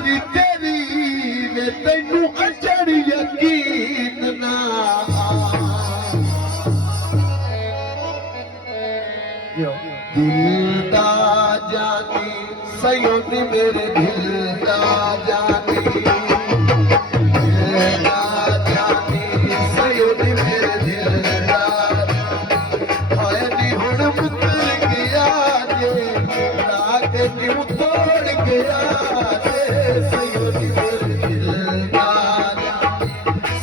यारी तेरी वे तैनू अजड़ यकीन ना दिल दा जानी सयोनी मेरे दिल दा जानी दिल दा जानी सयोनी मेरे दिल दा हाय नी हुण मुकर गया जे रात न्यू तोड़ गया जे सयोनी मेरे दिल दा जानी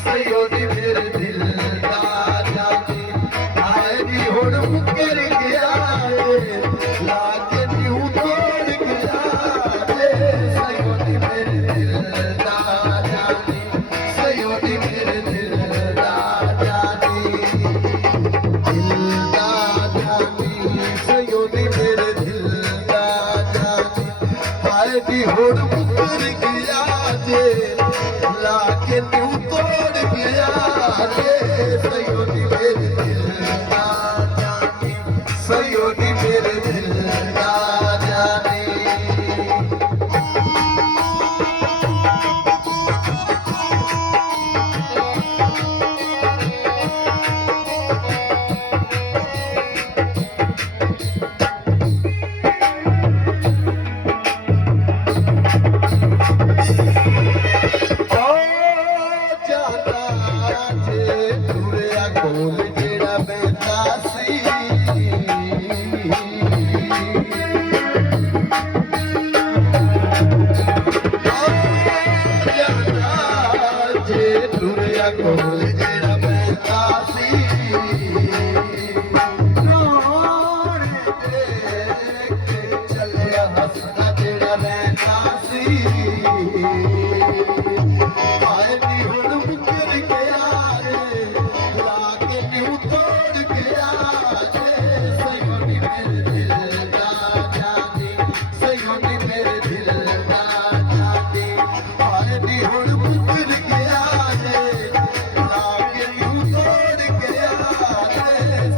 सयोनी मेरे दिल दा जानी हाय नी हुण मुकर गया लाके न्यू तोड़ गया जे सयोनी मेरे दिल दा जानी सयोनी मेरे दिल दा जानी दिल दा जानी सयोनी मेरे दिल दा जानी हाय दी हुण मुकर गया जे लाके न्यू तोड़ गया जे सयोनी मेरे दिल दा जानी सयोनी मेरे दिल दा जानी कोल जेड़ा बैठा सी जे टुरिया कोल जेड़ा बैठा सी चलिया हसना जेड़ा रहना सी हाय नी हुण मुकर गया तोड़ गया सयोनी मेरे दिल दा जानी सयोनी मेरे दिल दा जानी हाय नी हुण मुकर गया लागे यूं तोड़ गया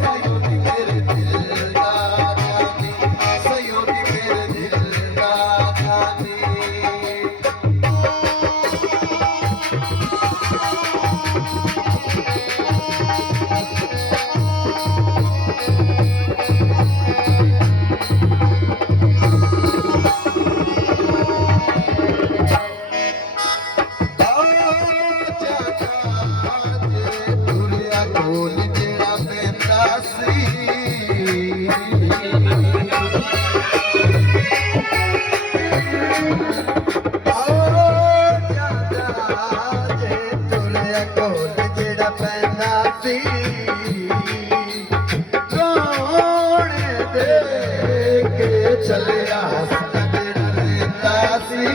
सयोनी मेरे दिल दा जानी सयोनी मेरे दिल दा जानी कोल जेड़ा बैठा सी कोल जेड़ा बैठा सी सोने दे के चलिया हसना जेड़ा रहता सी